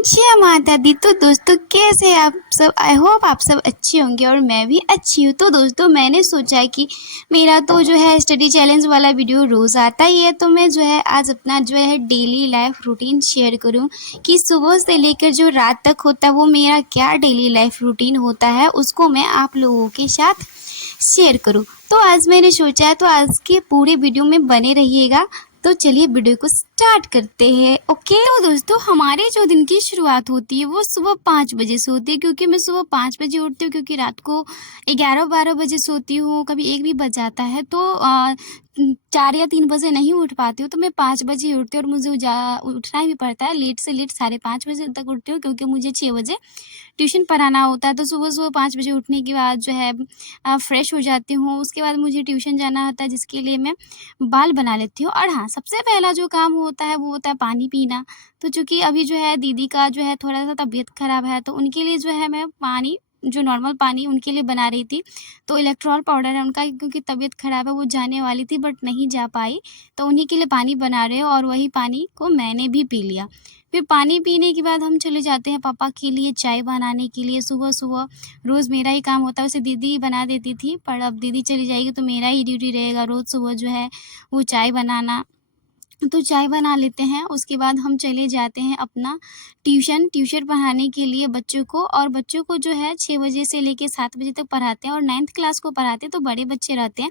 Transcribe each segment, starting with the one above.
जय माता दी। तो दोस्तों कैसे आप सब? आई होप आप सब अच्छे होंगे और मैं भी अच्छी हूँ। तो दोस्तों मैंने सोचा कि मेरा तो जो है स्टडी चैलेंज वाला वीडियो रोज़ आता ही है, तो मैं जो है आज अपना जो है डेली लाइफ रूटीन शेयर करूँ कि सुबह से लेकर जो रात तक होता है वो मेरा क्या डेली लाइफ रूटीन होता है, उसको मैं आप लोगों के साथ शेयर करूँ। तो आज मैंने सोचा है, तो आज के पूरे वीडियो में बने रहिएगा। तो चलिए वीडियो को स्टार्ट करते हैं। ओके, तो दोस्तों हमारे जो दिन की शुरुआत होती है वो सुबह 5 बजे से होती है, क्योंकि मैं सुबह 5 बजे उठती हूँ, क्योंकि रात को 11-12 बजे सोती हूँ, कभी 1 भी बज जाता है। तो 4 या 3 बजे नहीं उठ पाती हूँ, तो मैं 5 बजे ही उठती हूँ और मुझे उठना भी पड़ता है। लेट से लेट 5:30 बजे तक उठती हूँ, क्योंकि मुझे 6 बजे ट्यूशन पढ़ाना होता है। तो सुबह 5 बजे उठने के बाद जो है फ्रेश हो जाती हूँ। उसके बाद मुझे ट्यूशन जाना होता है, जिसके लिए मैं बाल बना लेती हूँ। और हाँ, सबसे पहला जो काम होता है वो होता है पानी पीना। तो चूँकि अभी जो है दीदी का जो है थोड़ा-सा तबीयत ख़राब है, तो उनके लिए जो है मैं पानी, जो नॉर्मल पानी उनके लिए बना रही थी। तो इलेक्ट्रॉल पाउडर है उनका, क्योंकि तबीयत ख़राब है, वो जाने वाली थी बट नहीं जा पाई। तो उन्हीं के लिए पानी बना रहे हो और वही पानी को मैंने भी पी लिया। फिर पानी पीने के बाद हम चले जाते हैं पापा के लिए चाय बनाने के लिए। सुबह-सुबह रोज़ मेरा ही काम होता है, वैसे दीदी ही बना देती थी, पर अब दीदी चली जाएगी तो मेरा ही ड्यूटी रहेगा रोज़ सुबह जो है वो चाय बनाना। तो चाय बना लेते हैं, उसके बाद हम चले जाते हैं अपना ट्यूशन पढ़ाने के लिए बच्चों को। और बच्चों को जो है 6 बजे से लेके 7 बजे तक पढ़ाते हैं, और 9th क्लास को पढ़ाते हैं, तो बड़े बच्चे रहते हैं।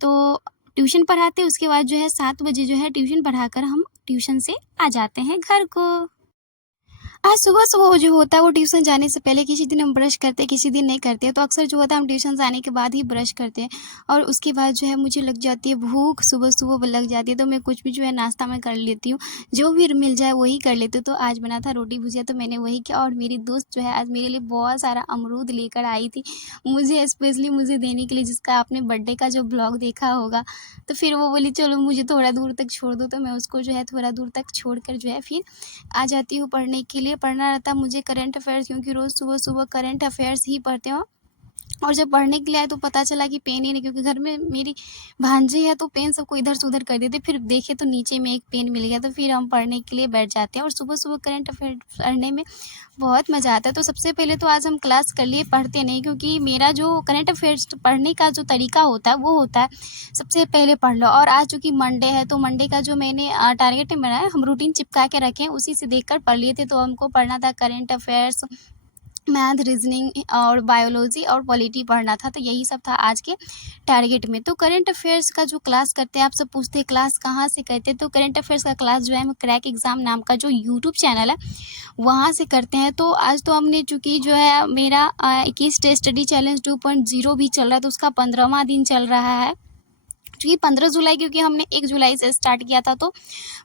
तो ट्यूशन पढ़ाते हैं, उसके बाद जो है 7 बजे जो है ट्यूशन पढ़ाकर हम ट्यूशन से आ जाते हैं घर को। आज सुबह-सुबह जो होता है वो ट्यूशन जाने से पहले किसी दिन हम ब्रश करते हैं, किसी दिन नहीं करते हैं। तो अक्सर जो होता है हम ट्यूशन से आने के बाद ही ब्रश करते हैं। और उसके बाद जो है मुझे लग जाती है भूख, सुबह-सुबह लग जाती है, तो मैं कुछ भी जो है नाश्ता मैं कर लेती हूँ। जो भी मिल जाए वही कर लेती हूँ। तो आज बना था रोटी भुजिया, तो मैंने वही किया। और मेरी दोस्त जो है आज मेरे लिए बहुत सारा अमरूद लेकर आई थी, मुझे स्पेशली मुझे देने के लिए, जिसका आपने बर्थडे का जो ब्लॉग देखा होगा। तो फिर वो बोली चलो मुझे थोड़ा दूर तक छोड़ दो, तो मैं उसको जो है थोड़ा दूर तक छोड़कर जो है फिर आ जाती हूँ पढ़ने के लिए। पढ़ना रहता है मुझे करंट अफेयर्स, क्योंकि रोज़ सुबह-सुबह करंट अफेयर्स ही पढ़ते हो। और जब पढ़ने के लिए आए तो पता चला कि पेन ही नहीं, क्योंकि घर में मेरी भांजी है, तो पेन सबको इधर से उधर कर देते। फिर देखे तो नीचे में एक पेन मिल गया, तो फिर हम पढ़ने के लिए बैठ जाते हैं। और सुबह-सुबह करंट अफेयर पढ़ने में बहुत मज़ा आता है। तो सबसे पहले तो आज हम क्लास कर लिए, पढ़ते नहीं, क्योंकि मेरा जो करंट अफेयर्स पढ़ने का जो तरीका होता है वो होता है सबसे पहले पढ़ लो। और आज चूँकि मंडे है, तो मंडे का जो मैंने टारगेट बनाया, हम रूटीन चिपका के रखे हैं, उसी से देखकर पढ़ लिए थे। तो हमको पढ़ना था करंट अफेयर्स, मैथ, रीजनिंग और बायोलॉजी और पॉलिटी पढ़ना था। तो यही सब था आज के टारगेट में। तो करंट अफेयर्स का जो क्लास करते हैं, आप सब पूछते हैं क्लास कहाँ से करते हैं, तो करंट अफेयर्स का क्लास जो है हम क्रैक एग्ज़ाम नाम का जो यूट्यूब चैनल है वहाँ से करते हैं। तो आज तो हमने, चूँकि जो है मेरा 21 डे स्टडी चैलेंज 2.0 भी चल रहा है, तो उसका 15वां दिन चल रहा है। चूँकि 15 जुलाई, क्योंकि हमने 1 जुलाई से स्टार्ट किया था, तो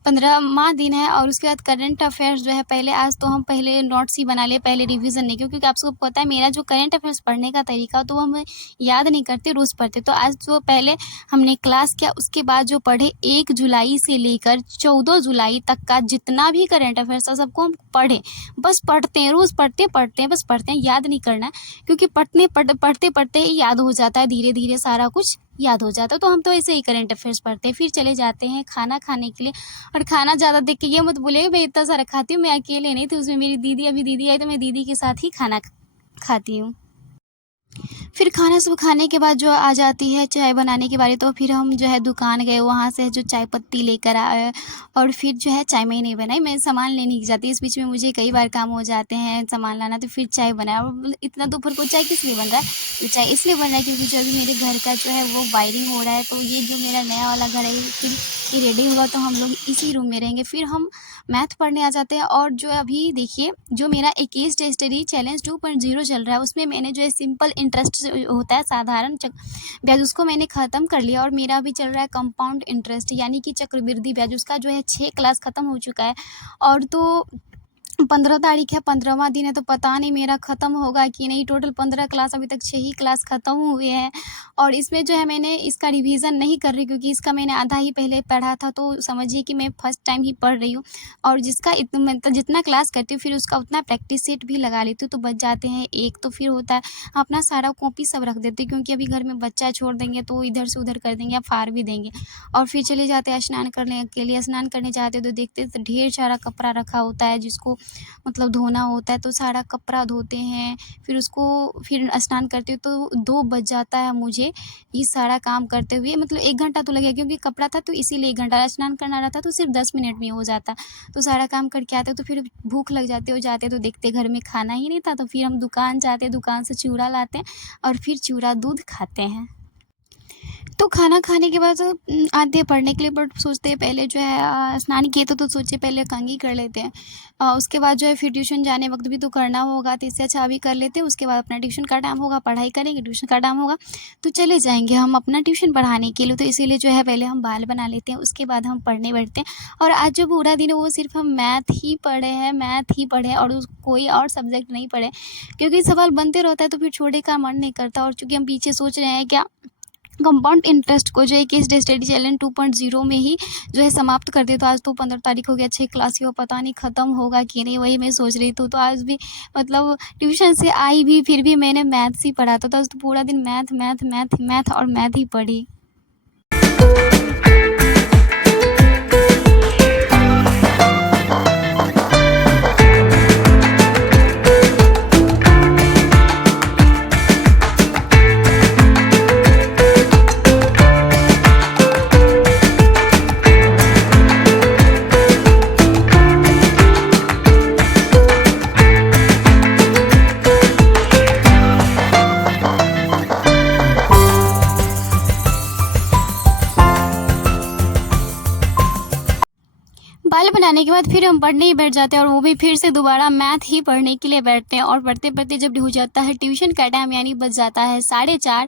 15वां दिन है। और उसके बाद करंट अफेयर्स जो है पहले, आज तो हम पहले नोट्स ही बना लिए, पहले रिवीजन नहीं, क्योंकि आप सबको पता है मेरा जो करंट अफेयर्स पढ़ने का तरीका, तो हम याद नहीं करते, रोज़ पढ़ते। तो आज तो पहले हमने क्लास किया, उसके बाद जो पढ़े 1 जुलाई से लेकर 14 जुलाई तक का जितना भी करंट अफेयर्स था सबको हम पढ़े। बस पढ़ते हैं, रोज़ पढ़ते हैं, बस पढ़ते हैं, याद नहीं करना है, क्योंकि पढ़ते पढ़ते ही याद हो जाता है, धीरे धीरे सारा कुछ याद हो जाता है। तो हम तो ऐसे ही करंट अफेयर्स पढ़ते हैं। फिर चले जाते हैं खाना खाने के लिए। और खाना ज़्यादा देख के ये मत बोलिएगा मैं इतना सारा खाती हूँ, मैं अकेले नहीं थी, उसमें मेरी दीदी, अभी दीदी आई तो मैं दीदी के साथ ही खाना खाती हूँ। फिर खाना सब खाने के बाद जो आ जाती है चाय बनाने की बारी, तो फिर हम जो है दुकान गए, वहाँ से जो चाय पत्ती लेकर आए। और फिर जो है चाय मैं नहीं बनाई, मैं सामान लेने की जाती, इस बीच में मुझे कई बार काम हो जाते हैं सामान लाना, तो फिर चाय बनाया। और इतना दोपहर को चाय किस लिए बन रहा है, तो चाय इसलिए बन रहा है क्योंकि जो अभी मेरे घर का जो है वो वायरिंग हो रहा है। तो ये जो मेरा नया वाला घर है, फिर ये रेडी होगा तो हम लोग इसी रूम में रहेंगे। फिर हम मैथ पढ़ने आ जाते हैं। और जो अभी देखिए, जो मेरा 21 डे स्टडी चैलेंज 2.0 चल रहा है, उसमें मैंने जो है सिंपल इंटरेस्ट होता है, साधारण ब्याज, उसको मैंने ख़त्म कर लिया। और मेरा अभी चल रहा है कंपाउंड इंटरेस्ट, यानी कि चक्रवृद्धि ब्याज, उसका जो है 6 क्लास ख़त्म हो चुका है। और तो 15 तारीख है, 15वां दिन है, तो पता नहीं मेरा ख़त्म होगा कि नहीं। टोटल 15 क्लास, अभी तक 6 ही क्लास ख़त्म हुए हैं। और इसमें जो है मैंने इसका रिवीजन नहीं कर रही, क्योंकि इसका मैंने आधा ही पहले पढ़ा था, तो समझिए कि मैं फर्स्ट टाइम ही पढ़ रही हूँ। और जिसका मतलब जितना क्लास करती हूँ फिर उसका उतना प्रैक्टिस सेट भी लगा लेती हूँ, तो बच जाते हैं एक। तो फिर होता है अपना सारा कॉपी सब रख देती हूँ, क्योंकि अभी घर में बच्चा छोड़ देंगे तो इधर से उधर कर देंगे या फाड़ भी देंगे। और फिर चले जाते हैं स्नान करने के लिए। स्नान करने जाते तो देखते तो ढेर सारा कपड़ा रखा होता है, जिसको मतलब धोना होता है, तो सारा कपड़ा धोते हैं, फिर उसको फिर स्नान करते हो तो 2 बज जाता है मुझे ये सारा काम करते हुए। मतलब 1 घंटा तो लगेगा क्योंकि कपड़ा था तो इसीलिए 1 घंटा, स्नान करना रहता तो सिर्फ 10 मिनट में हो जाता। तो सारा काम करके आते हो तो फिर भूख लग जाती हो, जाते तो देखते घर में खाना ही नहीं था, तो फिर हम दुकान जाते, दुकान से चूड़ा लाते हैं और फिर चूड़ा दूध खाते हैं। तो खाना खाने के बाद आते हैं पढ़ने के लिए, बट सोचते हैं पहले जो है स्नान किए तो सोचे पहले कंघी कर लेते हैं। उसके बाद जो है फिर ट्यूशन जाने वक्त भी तो करना होगा, तो इससे अच्छा अभी कर लेते हैं। उसके बाद अपना ट्यूशन का टाइम होगा, पढ़ाई करेंगे, ट्यूशन का टाइम होगा तो चले जाएंगे हम अपना ट्यूशन पढ़ाने के लिए। तो इसीलिए जो है पहले हम बाल बना लेते हैं, उसके बाद हम पढ़ने बैठते हैं। और आज जो पूरा दिन है वो सिर्फ हम मैथ ही पढ़े हैं, मैथ ही पढ़े और कोई और सब्जेक्ट नहीं पढ़े, क्योंकि सवाल बनते रहता है तो फिर छोड़ने का मन नहीं करता। और चूँकि हम पीछे सोच रहे हैं क्या कंपाउंड इंटरेस्ट को जो है कि स्टडी चैलेंज 2.0 में ही जो है समाप्त कर दे। तो आज तो 15 तारीख हो गया, 6 क्लास की, वो पता नहीं ख़त्म होगा कि नहीं, वही मैं सोच रही थी। तो आज भी मतलब ट्यूशन से आई भी फिर भी मैंने मैथ्स ही पढ़ा था, तो आज तो पूरा दिन मैथ मैथ मैथ मैथ और मैथ ही पढ़ी। बाल बनाने के बाद फिर हम पढ़ने ही बैठ जाते हैं, और वो भी फिर से दोबारा मैथ ही पढ़ने के लिए बैठते हैं। और पढ़ते पढ़ते जब हो जाता है ट्यूशन का टाइम, यानी बज जाता है 4:30,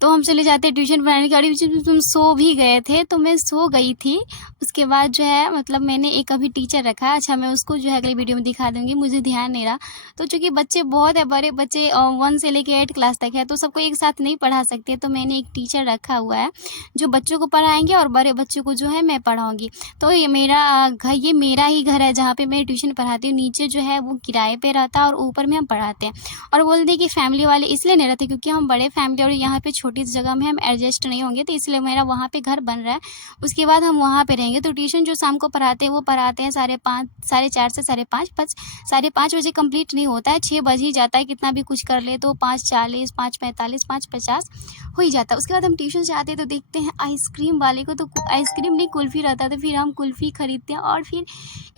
तो हम चले जाते हैं ट्यूशन पढ़ाने के। और तुम सो भी गए थे तो मैं सो गई थी। उसके बाद जो है मतलब मैंने एक अभी टीचर रखा है, अच्छा मैं उसको जो है अगली वीडियो में दिखा दूँगी, मुझे ध्यान नहीं रहा। तो चूँकि बच्चे बहुत है, बड़े बच्चे 1 से लेके 8 क्लास तक है, तो सबको एक साथ नहीं पढ़ा सकते, तो मैंने एक टीचर रखा हुआ है जो बच्चों को पढ़ाएँगे और बड़े बच्चों को जो है मैं पढ़ाऊँगी। तो ये मेरा ही घर है जहाँ पे मैं ट्यूशन पढ़ाती हूँ। नीचे जो है वो किराए पे रहता है और ऊपर में हम पढ़ाते हैं। और बोल दें कि फैमिली वाले इसलिए नहीं रहते क्योंकि हम बड़े फैमिली और यहाँ पे छोटी जगह में हम एडजस्ट नहीं होंगे, तो इसलिए मेरा वहाँ पे घर बन रहा है। उसके बाद हम वहाँ पे रहेंगे। तो ट्यूशन जो शाम को पढ़ाते हैं वो पढ़ाते हैं 4:30 से 5:30, बस 5:30 बजे कंप्लीट नहीं होता है, 6 बज ही जाता है। कितना भी कुछ कर ले तो 5:40, 5:45, 5:50 हो ही जाता है। उसके बाद हम ट्यूशन से आते हैं तो देखते हैं आइसक्रीम वाले को, तो आइसक्रीम नहीं कुल्फ़ी रहता है, तो फिर हम कुल्फ़ी खरीदते हैं। और फिर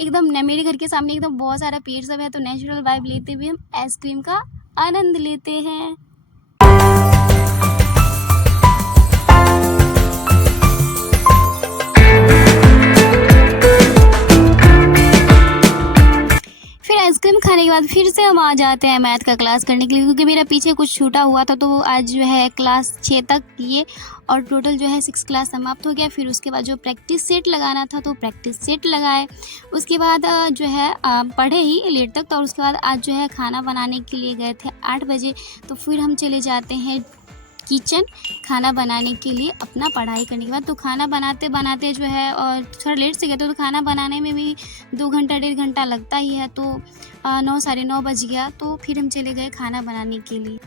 एकदम मेरे घर के सामने एकदम बहुत सारा पेड़ सब है, तो नेचुरल वाइब लेते हुए हम आइसक्रीम का आनंद लेते हैं। फिर आइसक्रीम खाने के बाद फिर से हम आ जाते हैं मैथ का क्लास करने के लिए, क्योंकि मेरा पीछे कुछ छूटा हुआ था। तो आज जो है क्लास 6 तक किए और टोटल जो है 6 क्लास समाप्त हो गया। फिर उसके बाद जो प्रैक्टिस सेट लगाना था तो प्रैक्टिस सेट लगाए। उसके बाद जो है पढ़े ही लेट तक। तो उसके बाद आज जो है खाना बनाने के लिए गए थे 8 बजे। तो फिर हम चले जाते हैं किचन खाना बनाने के लिए अपना पढ़ाई करने के बाद। तो खाना बनाते बनाते जो है और थोड़ा लेट से गए तो खाना बनाने में भी 2 घंटा 1.5 घंटा लगता ही है। तो 9 साढ़े 9 बज गया, तो फिर हम चले गए खाना बनाने के लिए।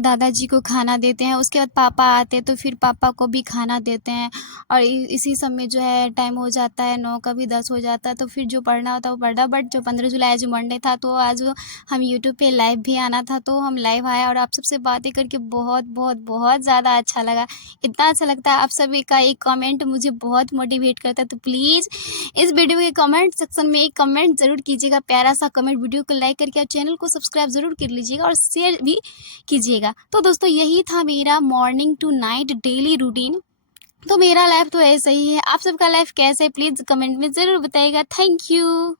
दादाजी को खाना देते हैं, उसके बाद पापा आते हैं तो फिर पापा को भी खाना देते हैं। और इसी सब में जो है टाइम हो जाता है 9 का भी 10 हो जाता है। तो फिर जो पढ़ना होता है वो पढ़ा। बट जो 15 जुलाई आज मंडे था, तो आज हम यूट्यूब पे लाइव भी आना था, तो हम लाइव आए और आप सबसे बातें करके बहुत बहुत बहुत ज़्यादा अच्छा लगा। इतना अच्छा लगता है, आप सभी का एक कमेंट मुझे बहुत मोटिवेट करता है। तो प्लीज़ इस वीडियो के कमेंट सेक्शन में एक कमेंट ज़रूर कीजिएगा, प्यारा सा कमेंट। वीडियो को लाइक करके और चैनल को सब्सक्राइब ज़रूर कर लीजिएगा और शेयर भी कीजिएगा। तो दोस्तों यही था मेरा morning to night daily routine. तो मेरा लाइफ तो ऐसा ही है। आप सबका लाइफ कैसा है प्लीज़ कमेंट में ज़रूर बताइएगा। Thank you.